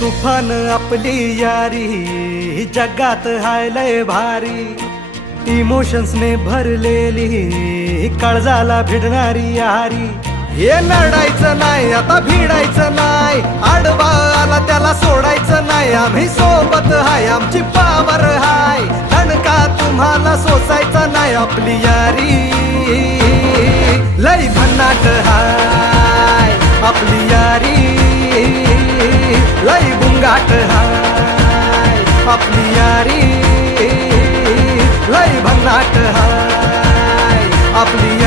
तुफान आपली यारी जगात हाय लय भारी, इमोशन्स ने भरलेली काळजाला भिडणारी यारी। हे लढायचं नाही आता भिडायचं नाही, आडवा आला त्याला सोडायचं नाही, आम्ही सोबत हाय आमची पावर हाय, दणका तुम्हाला सोसायचा नाही। आपली यारी लय भन्नाट हाय, आपली यारी लय बुंगाट हाय, आपली यारी लय भन्नाट हाय, आपली